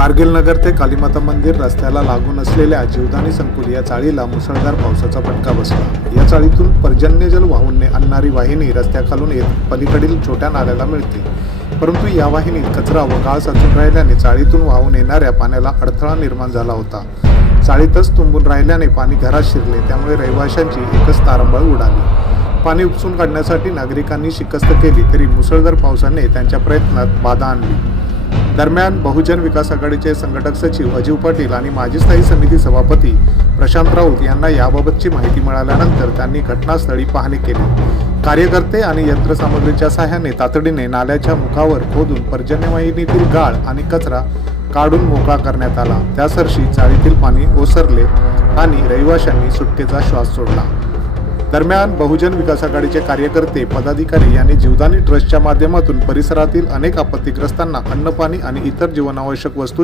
कारगिल नगर ते कालीमाता मंदिर रस्त्याला लागून असलेल्या जीवदानी संकुल या चाळीला मुसळधार पावसाचा फटका बसला। या चाळीतून पर्जन्यजल वाहून आणणारी वाहिनी रस्त्याखालून येत पलीकडील छोट्या नाल्याला मिळते, परंतु या वाहिनीत कचरा व गाळ साचून राहिल्याने चाळीतून वाहून येणाऱ्या पाण्याला अडथळा निर्माण झाला होता। चाळीतच तुंबून राहिल्याने पाणी घरात शिरले, त्यामुळे रहिवाशांची एकच तारंबळ उडाली। पाणी उपसून काढण्यासाठी नागरिकांनी शिकस्त केली तरी मुसळधार पावसाने त्यांच्या प्रयत्नात बाधा आणली। दरम्यान बहुजन विकास आघाडीचे संघटक सचिव अजीव पाटील आणि माजी स्थायी समिती सभापती प्रशांत राऊत यांना याबाबतची माहिती मिळाल्यानंतर त्यांनी घटनास्थळी पाहणी केली। कार्यकर्ते आणि यंत्रसामग्रीच्या सहाय्याने तातडीने नाल्याच्या मुखावर खोदून पर्जन्यवाहिनीतील गाळ आणि कचरा काढून मोकळा करण्यात आला। त्यासरशी चाळीतील पाणी ओसरले आणि रहिवाशांनी सुटकेचा श्वास सोडला। दरम्यान बहुजन विकास आघाडीचे कार्यकर्ते पदाधिकारी यांनी जीवदानी ट्रस्टच्या माध्यमातून परिसरातील अनेक आपत्तीग्रस्तांना अन्न, पाणी आणि इतर जीवनावश्यक वस्तू